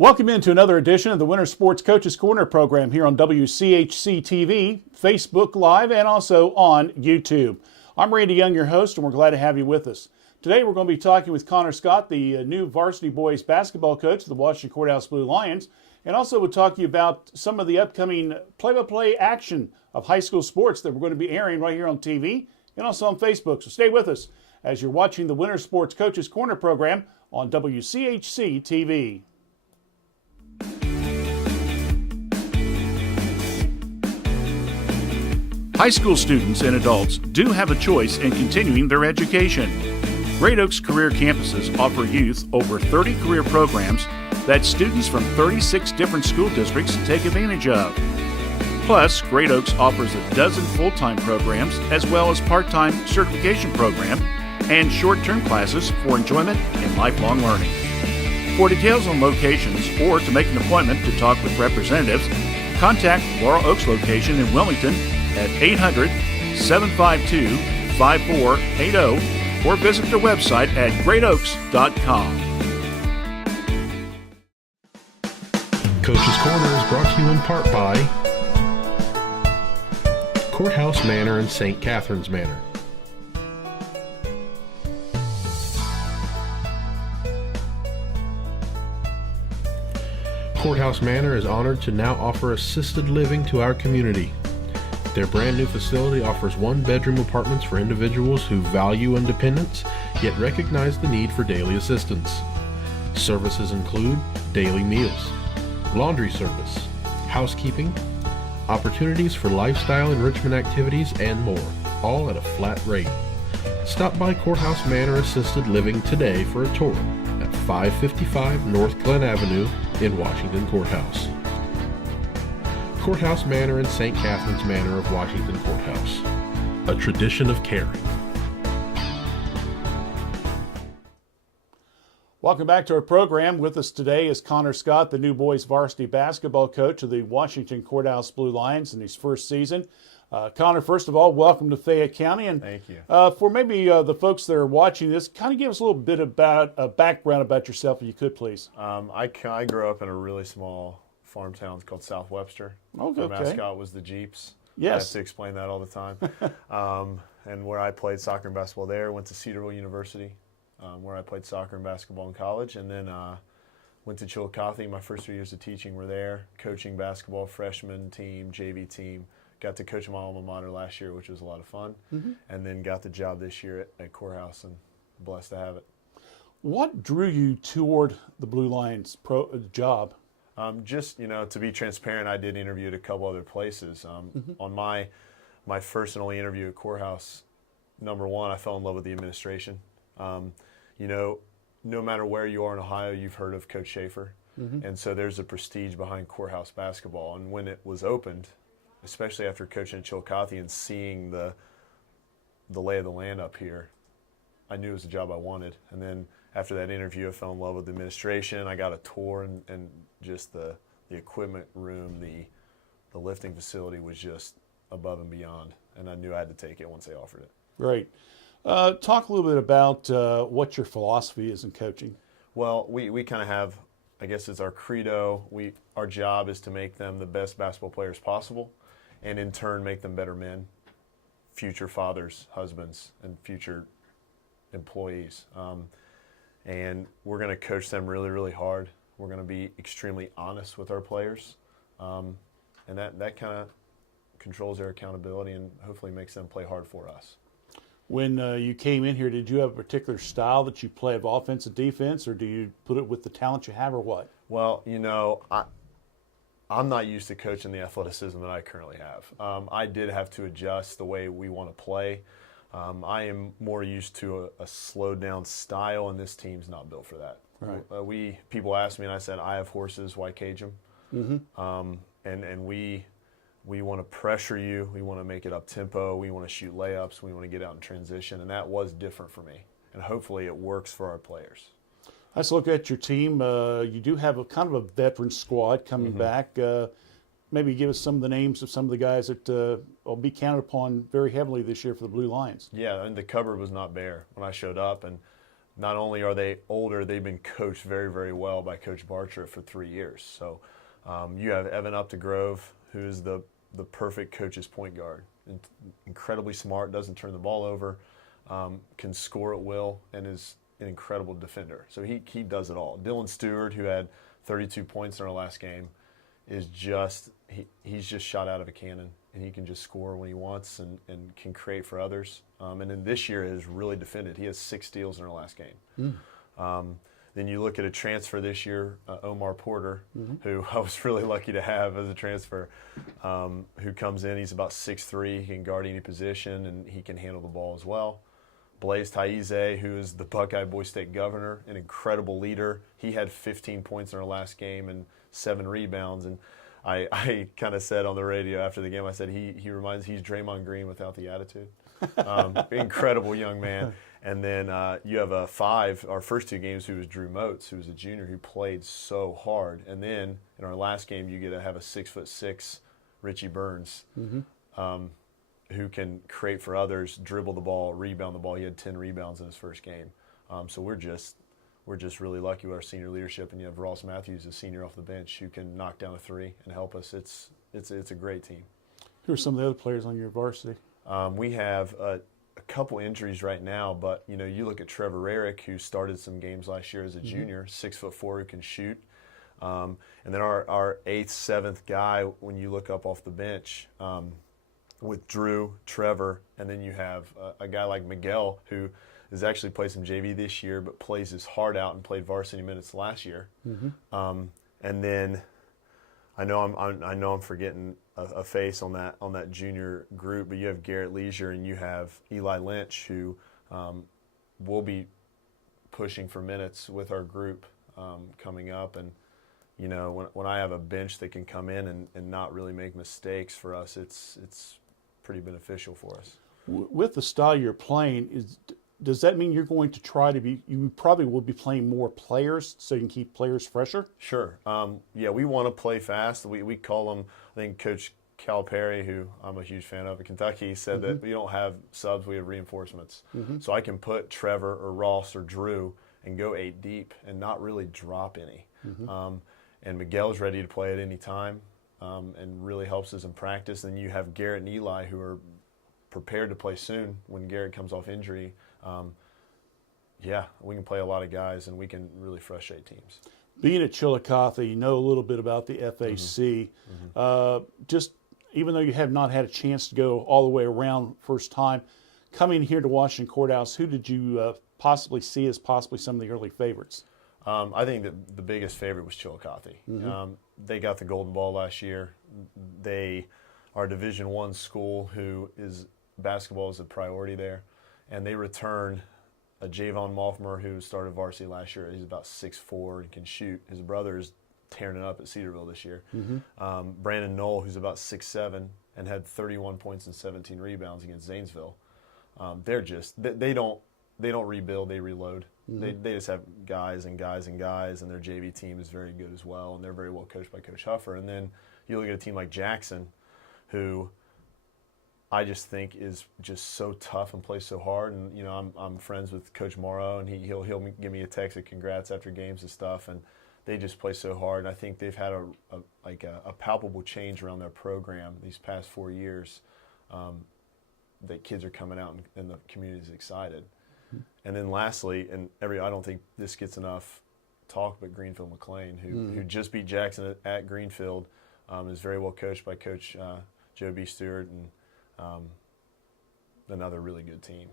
Welcome into another edition of the Winter Sports Coaches Corner program here on WCHC TV, Facebook Live, and also on YouTube. I'm Randy Young, your host, and we're glad to have you with us. Today we're going to be talking with Connor Scott, the new varsity boys basketball coach of the Washington Courthouse Blue Lions, and also we'll talk to you about some of the upcoming play-by-play action of high school sports that we're going to be airing right here on TV and also on Facebook. So stay with us as you're watching the Winter Sports Coaches Corner program on WCHC TV. High school students and adults do have a choice in continuing their education. Great Oaks Career Campuses offer youth over 30 career programs that students from 36 different school districts take advantage of. Plus, Great Oaks offers a dozen full-time programs as well as part-time certification program and short-term classes for enjoyment and lifelong learning. For details on locations or to make an appointment to talk with representatives, contact Laurel Oaks location in Wilmington at 800-752-5480 or visit their website at greatoaks.com. Coach's Corner is brought to you in part by Courthouse Manor and St. Catharines Manor. Courthouse Manor is honored to now offer assisted living to our community. Their brand new facility offers one-bedroom apartments for individuals who value independence, yet recognize the need for daily assistance. Services include daily meals, laundry service, housekeeping, opportunities for lifestyle enrichment activities, and more, all at a flat rate. Stop by Courthouse Manor Assisted Living today for a tour at 555 North Glen Avenue in Washington Courthouse. Courthouse Manor and St. Catharines Manor of Washington Courthouse, a tradition of caring. Welcome back to our program. With us today is Connor Scott, the new boys varsity basketball coach of the Washington Courthouse Blue Lions in his first season. Connor, first of all, welcome to Fayette County. And thank you. For maybe the folks that are watching this, kind of give us a little bit about a background about yourself, if you could, please. I grew up in a really small farm town called South Webster. Oh, okay. Our mascot was the Jeeps. Yes. I have to explain that all the time. And where I played soccer and basketball there, went to Cedarville University, where I played soccer and basketball in college, and then went to Chillicothe. My first 3 years of teaching were there, coaching basketball, freshman team, JV team. Got to coach my alma mater last year, which was a lot of fun, and then got the job this year at Courthouse, and blessed to have it. What drew you toward the Blue Lions job? Just, to be transparent, I did interview at a couple other places. On my first and only interview at Courthouse, number one, I fell in love with the administration. No matter where you are in Ohio, you've heard of Coach Schaefer. And so there's a prestige behind Courthouse basketball. And when it was opened, especially after coaching at Chillicothe and seeing the lay of the land up here, I knew it was the job I wanted. And then after that interview, I fell in love with the administration. I got a tour, and just the equipment room, the lifting facility was just above and beyond. And I knew I had to take it once they offered it. Great. Talk a little bit about what your philosophy is in coaching. Well, we kind of have, I guess it's our credo. Our job is to make them the best basketball players possible, and in turn make them better men, future fathers, husbands, and future employees. And we're going to coach them really, really hard. We're going to be extremely honest with our players. And that kind of controls their accountability and hopefully makes them play hard for us. When you came in here, did you have a particular style that you play of offense and defense, or do you put it with the talent you have, or what? Well, I'm not used to coaching the athleticism that I currently have. I did have to adjust the way we want to play. I am more used to a slowed down style, and this team's not built for that. Right. People ask me, and I said, I have horses, why cage them? And we want to pressure you. We want to make it up tempo. We want to shoot layups. We want to get out in transition, and that was different for me. And hopefully it works for our players. Let's look at your team. You do have a kind of a veteran squad coming back. Maybe give us some of the names of some of the guys that will be counted upon very heavily this year for the Blue Lions. Yeah, and the cupboard was not bare when I showed up, and not only are they older, they've been coached very, very well by Coach Bartra for 3 years. So you have Evan Updegrove, who is the perfect coach's point guard. Incredibly smart, doesn't turn the ball over, can score at will, and is an incredible defender. So he does it all. Dylan Stewart, who had 32 points in our last game, is just he's just shot out of a cannon, and he can just score when he wants and can create for others. And then this year has really defended. He has 6 steals in our last game. Then you look at a transfer this year, Omar Porter, who I was really lucky to have as a transfer, who comes in. He's about 6'3", he can guard any position, and he can handle the ball as well. Blaze Taize, who is the Buckeye Boy State governor, an incredible leader. He had 15 points in our last game and 7 rebounds. And I kind of said on the radio after the game, I said he's Draymond Green without the attitude. Incredible young man. And then you have a 5, our first 2 games, who was Drew Moats, who was a junior, who played so hard. And then in our last game, you get to have a 6'6" Richie Burns, who can create for others, dribble the ball, rebound the ball. He had 10 rebounds in his first game. So we're just really lucky with our senior leadership. And you have Ross Matthews, a senior off the bench, who can knock down a 3 and help us. It's a great team. Who are some of the other players on your varsity? We have a couple injuries right now, but you look at Trevor Rarick, who started some games last year as a junior, 6'4", who can shoot. And then our 8th, 7th guy, when you look up off the bench, with Drew, Trevor, and then you have a guy like Miguel, who has actually played some JV this year, but plays his heart out and played varsity minutes last year. And then I know I'm forgetting a face on that junior group, but you have Garrett Leisure and you have Eli Lynch, who will be pushing for minutes with our group coming up. And when I have a bench that can come in and not really make mistakes for us, it's pretty beneficial for us. With the style you're playing, does that mean you're going to try to you probably will be playing more players so you can keep players fresher? Sure. Yeah, we want to play fast. We call them, I think Coach Calipari, who I'm a huge fan of at Kentucky, said that we don't have subs, we have reinforcements. So I can put Trevor or Ross or Drew and go 8 deep and not really drop any. And Miguel's ready to play at any time and really helps us in practice. And you have Garrett and Eli, who are prepared to play soon when Garrett comes off injury. Yeah, we can play a lot of guys, and we can really frustrate teams. Being at Chillicothe, you know a little bit about the FAC. Just even though you have not had a chance to go all the way around first time, coming here to Washington Courthouse, who did you possibly see as possibly some of the early favorites? I think that the biggest favorite was Chillicothe. They got the Golden Ball last year. They are a Division I school who is basketball is a priority there, and they return a Javon Moffmer who started varsity last year. He's about 6'4" and can shoot. His brother is tearing it up at Cedarville this year. Brandon Knoll, who's about 6'7" and had 31 points and 17 rebounds against Zanesville. They're just they don't rebuild, they reload. They just have guys and guys and guys, and their JV team is very good as well, and they're very well coached by Coach Huffer. And then you look at a team like Jackson, who I just think is just so tough and plays so hard. And I'm friends with Coach Morrow, and he'll give me a text of congrats after games and stuff. And they just play so hard. And I think they've had a palpable change around their program these past 4 years. That kids are coming out and the community is excited. And then lastly, I don't think this gets enough talk, but Greenfield McLean, who just beat Jackson at Greenfield, is very well coached by Coach Joe B. Stewart, and another really good team.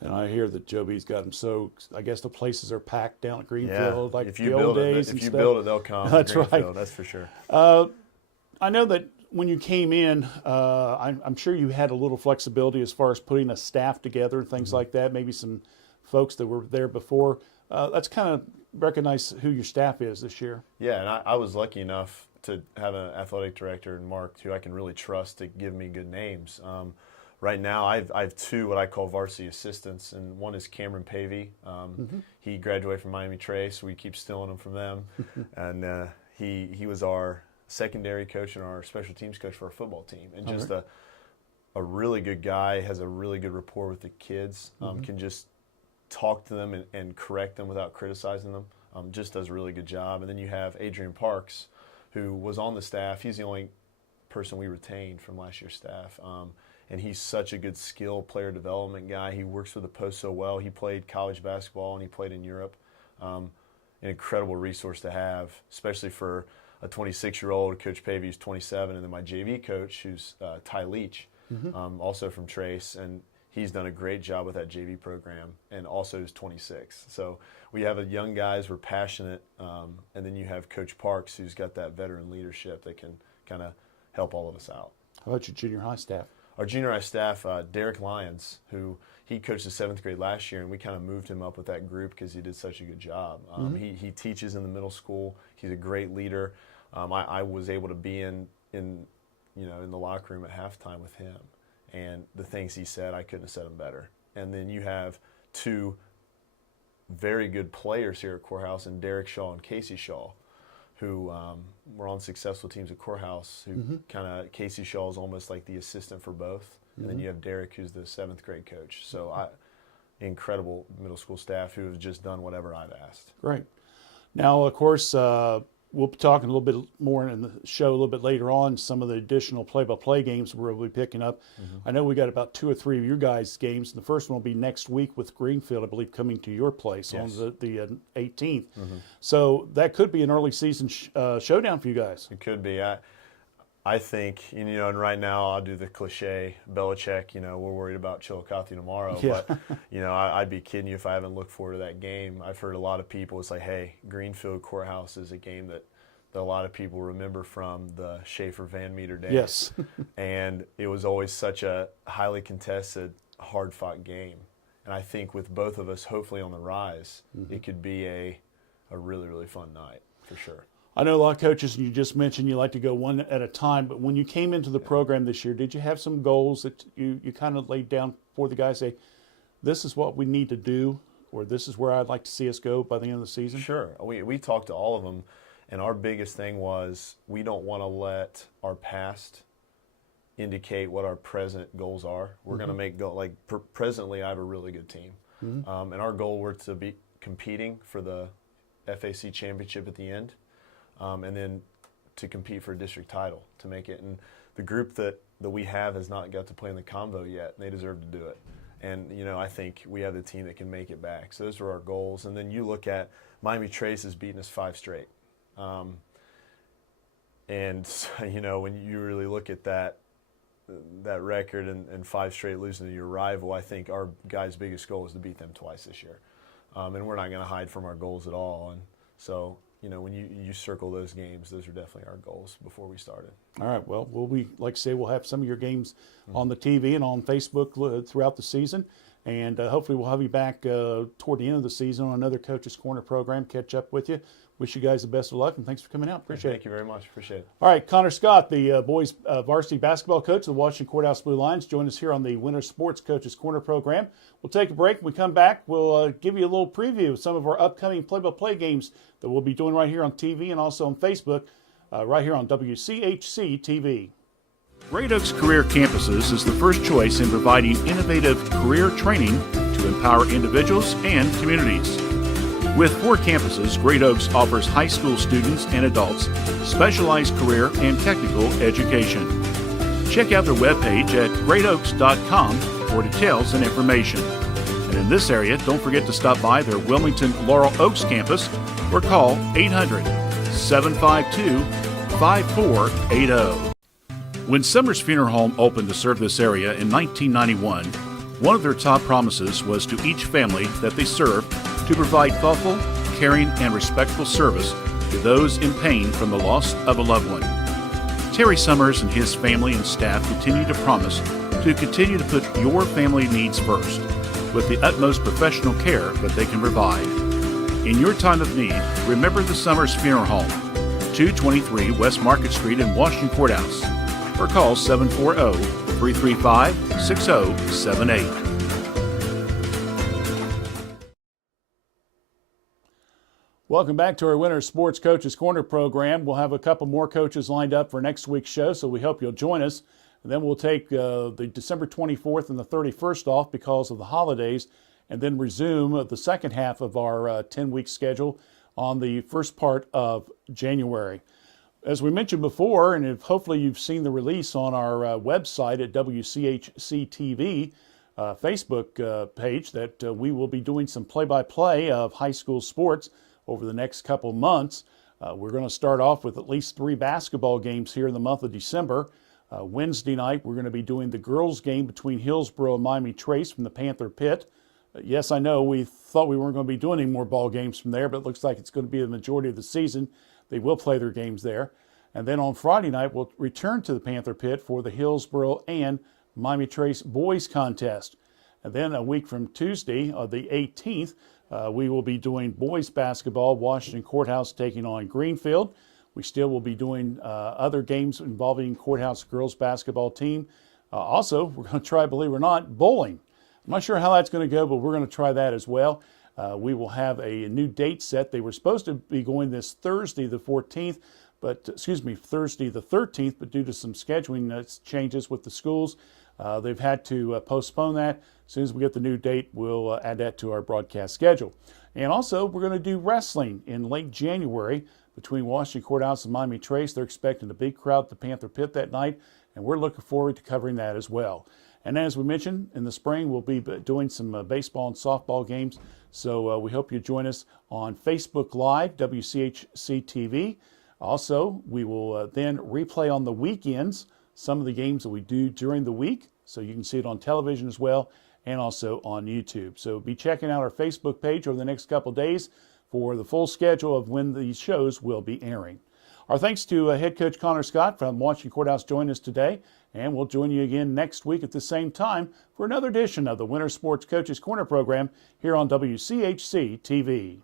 And I hear that Joe B's got them, so I guess the places are packed down at Greenfield like if you the old days. If you build it, they'll come. That's right. That's for sure. I know that when you came in, I'm sure you had a little flexibility as far as putting a staff together and things like that, maybe some folks that were there before. Let's kind of recognize who your staff is this year. Yeah, and I was lucky enough to have an athletic director in Mark who I can really trust to give me good names. Right now, I have 2 what I call varsity assistants, and one is Cameron Pavey. He graduated from Miami Trace. We keep stealing him from them. And he was our secondary coach and our special teams coach for our football team, and just a really good guy, has a really good rapport with the kids, can just talk to them and correct them without criticizing them. Just does a really good job. And then you have Adrian Parks, who was on the staff. He's the only person we retained from last year's staff. And he's such a good skill player development guy. He works with the post so well. He played college basketball and he played in Europe. An incredible resource to have, especially for a 26-year-old. Coach Pavey, who's 27, and then my JV coach, who's Ty Leach, also from Trace, and he's done a great job with that JV program, and also is 26. So we have a young guys, we're passionate, and then you have Coach Parks, who's got that veteran leadership that can kind of help all of us out. How about your junior high staff? Our junior high staff, Derek Lyons, who he coached the 7th grade last year, and we kind of moved him up with that group because he did such a good job. He teaches in the middle school. He's a great leader. I was able to be in the locker room at halftime with him, and the things he said, I couldn't have said them better. And then you have two very good players here at Corehouse, and Derek Shaw and Casey Shaw, who were on successful teams at Corehouse, who kind of, Casey Shaw is almost like the assistant for both. And then you have Derek, who's the 7th grade coach. So incredible middle school staff who have just done whatever I've asked. Great. Now, of course, we'll be talking a little bit more in the show a little bit later on, some of the additional play-by-play games we'll be picking up. I know we got about 2 or 3 of your guys' games. The first one will be next week with Greenfield, I believe, coming to your place on the 18th. So that could be an early season showdown for you guys. It could be. I think, and right now I'll do the cliche, Belichick, we're worried about Chillicothe tomorrow. Yeah. But, I'd be kidding you if I haven't looked forward to that game. I've heard a lot of people, it's like, hey, Greenfield Courthouse is a game that a lot of people remember from the Schaefer Van Meter days. Yes. And it was always such a highly contested, hard-fought game. And I think with both of us hopefully on the rise, it could be a really, really fun night for sure. I know a lot of coaches, and you just mentioned you like to go one at a time, but when you came into the program this year, did you have some goals that you kind of laid down for the guys, say, this is what we need to do, or this is where I'd like to see us go by the end of the season? Sure. We talked to all of them, and our biggest thing was we don't want to let our past indicate what our present goals are. We're going to make presently I have a really good team. And our goal were to be competing for the FAC championship at the end. And then to compete for a district title, to make it. And the group that we have has not got to play in the Convo yet, and they deserve to do it. And, I think we have the team that can make it back. So those are our goals. And then you look at Miami Trace has beaten us 5 straight. And, when you really look at that record and 5 straight losing to your rival, I think our guys' biggest goal is to beat them twice this year. And we're not going to hide from our goals at all. And so, when you circle those games, those are definitely our goals before we started. All right. Well, like I say, we'll have some of your games on the TV and on Facebook throughout the season. And hopefully we'll have you back toward the end of the season on another Coach's Corner program, catch up with you. Wish you guys the best of luck, and thanks for coming out. Appreciate it. Thank you very much. Appreciate it. All right, Connor Scott, the boys varsity basketball coach of the Washington Courthouse Blue Lions, join us here on the Winter Sports Coach's Corner program. We'll take a break. When we come back, we'll give you a little preview of some of our upcoming play-by-play games that we'll be doing right here on TV and also on Facebook, right here on WCHC TV. Great Oaks Career Campuses is the first choice in providing innovative career training to empower individuals and communities. With 4 campuses, Great Oaks offers high school students and adults specialized career and technical education. Check out their webpage at greatoaks.com for details and information. And in this area, don't forget to stop by their Wilmington Laurel Oaks campus or call 800-752-5480. When Summers Funeral Home opened to serve this area in 1991, one of their top promises was to each family that they served to provide thoughtful, caring, and respectful service to those in pain from the loss of a loved one. Terry Summers and his family and staff continue to promise to continue to put your family needs first with the utmost professional care that they can provide. In your time of need, remember the Summers Funeral Home, 223 West Market Street in Washington Courthouse, or call 740-335-6078. Welcome back to our Winter Sports Coaches Corner program. We'll have a couple more coaches lined up for next week's show, so we hope you'll join us. And then we'll take the December 24th and the 31st off because of the holidays, and then resume the second half of our 10-week schedule on the first part of January. As we mentioned before, and if hopefully you've seen the release on our website at WCHC TV Facebook page, that we will be doing some play-by-play of high school sports over the next couple months. We're going to start off with at least 3 basketball games here in the month of December. Wednesday night, we're going to be doing the girls' game between Hillsboro and Miami Trace from the Panther Pit. Yes, I know we thought we weren't going to be doing any more ball games from there, but it looks like it's going to be the majority of the season. They will play their games there. And then on Friday night, we'll return to the Panther Pit for the Hillsboro and Miami Trace boys contest. And then a week from Tuesday, the 18th, we will be doing boys basketball, Washington Courthouse taking on Greenfield. We still will be doing other games involving Courthouse girls basketball team. Also, we're going to try, believe it or not, bowling. I'm not sure how that's going to go, but we're going to try that as well. We will have a new date set. They were supposed to be going this Thursday the 14th, Thursday the 13th, but due to some scheduling changes with the schools, they've had to postpone that. As soon as we get the new date, we'll add that to our broadcast schedule. And also, we're going to do wrestling in late January between Washington Courthouse and Miami Trace. They're expecting a big crowd at the Panther Pit that night, and we're looking forward to covering that as well. And as we mentioned, in the spring, we'll be doing some baseball and softball games. So we hope you join us on Facebook Live, WCHC TV. Also, we will then replay on the weekends some of the games that we do during the week. So you can see it on television as well, and also on YouTube. So be checking out our Facebook page over the next couple of days for the full schedule of when these shows will be airing. Our thanks to head coach Connor Scott from Washington Courthouse joining us today, and we'll join you again next week at the same time for another edition of the Winter Sports Coaches Corner program here on WCHC TV.